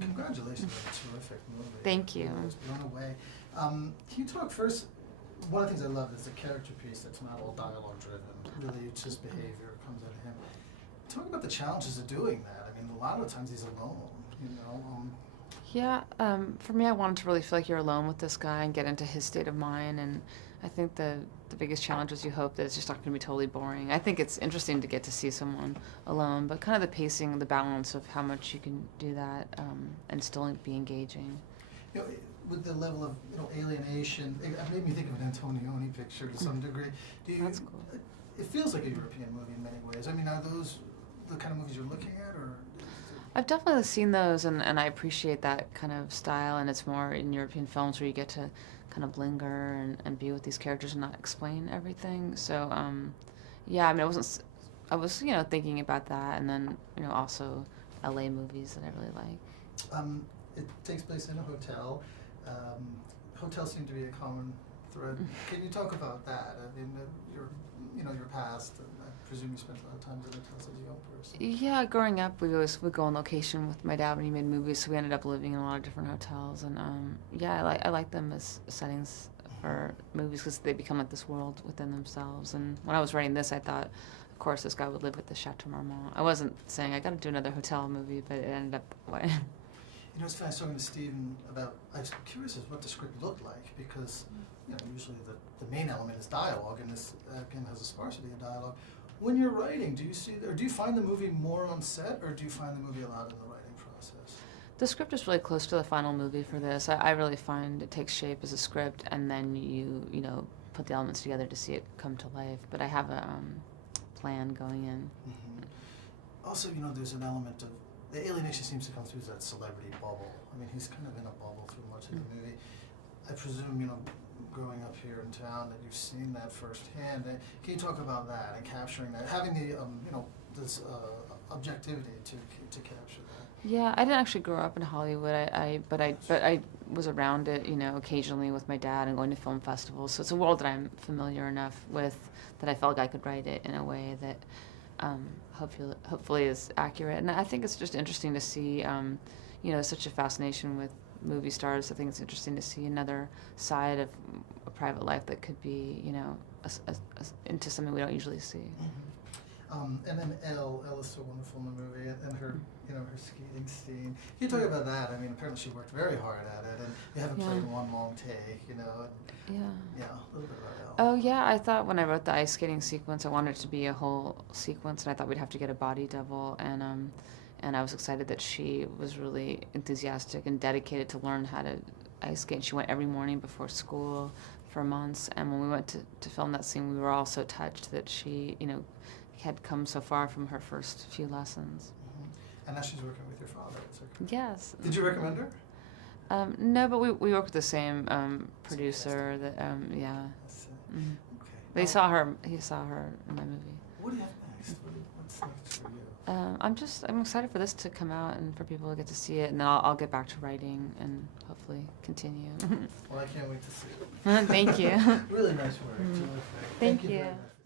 Congratulations on a terrific movie. Thank you. I was blown away. Can you talk first? One of the things I love is the character piece that's not all dialogue driven. Really, it's just behavior comes out of him. Talk about the challenges of doing that. I mean, a lot of times he's alone. You know. Yeah, for me, I wanted to really feel like you're alone with this guy and get into his state of mind. And I think the biggest challenge is you hope that it's just not going to be totally boring. I think it's interesting to get to see someone alone, but kind of the pacing, the balance of how much you can do that and still be engaging. You know, with the level of alienation, it made me think of an Antonioni picture to some degree. That's cool. It feels like a European movie in many ways. I mean, are those the kind of movies you're looking at, or? I've definitely seen those, and I appreciate that kind of style, and it's more in European films where you get to kind of linger and be with these characters and not explain everything. So, yeah, I mean, I was, thinking about that, and then, also LA movies that I really like. It takes place in a hotel. Hotels seem to be a common thread. Can you talk about that? I mean, your past. I presume you spent a lot of time in hotels as a young person. Yeah, growing up, we always would go on location with my dad when he made movies, so we ended up living in a lot of different hotels. And yeah, I like them as settings for movies because they become like this world within themselves. And when I was writing this, I thought, of course, this guy would live at the Chateau Marmont. I wasn't saying I got to do another hotel movie, but it ended up that way. You know, it's funny, I was talking to Stephen about, I was curious as what the script looked like, because usually the main element is dialogue, and this again has a sparsity of dialogue. When you're writing, do you find the movie more on set, or do you find the movie a lot in the writing process? The script is really close to the final movie for this. I really find it takes shape as a script, and then you put the elements together to see it come to life. But I have a plan going in. Mm-hmm. Also, there's an element of the alienation seems to come through that celebrity bubble. I mean, he's kind of in a bubble through much of the movie. I presume, growing up here in town, that you've seen that firsthand. Can you talk about that and capturing that, having the this objectivity to capture that? Yeah, I didn't actually grow up in Hollywood. But I was around it, occasionally with my dad and going to film festivals. So it's a world that I'm familiar enough with that I felt like I could write it in a way that hopefully is accurate. And I think it's just interesting to see, such a fascination with movie stars. I think it's interesting to see another side of a private life that could be, into something we don't usually see. Mm-hmm. And then Elle is so wonderful in the movie, and her, her skating scene. Can you talk about that? I mean, apparently she worked very hard at it, and you haven't played in one long take, And, yeah, a little bit about Elle. Oh yeah, I thought when I wrote the ice skating sequence, I wanted it to be a whole sequence, and I thought we'd have to get a body double, and I was excited that she was really enthusiastic and dedicated to learn how to ice skate. She went every morning before school for months, and when we went to film that scene, we were all so touched that she, had come so far from her first few lessons. Mm-hmm. And now she's working with your father. Yes. Did you recommend her? No, but we work with the same producer. That yeah. Mm-hmm. Okay. But he saw her in my movie. What do you have next? What's next for you? I'm excited for this to come out and for people to get to see it, and then I'll get back to writing and hopefully continue. Well, I can't wait to see it. Thank you. Really nice work. Terrific. Thank you you. very much.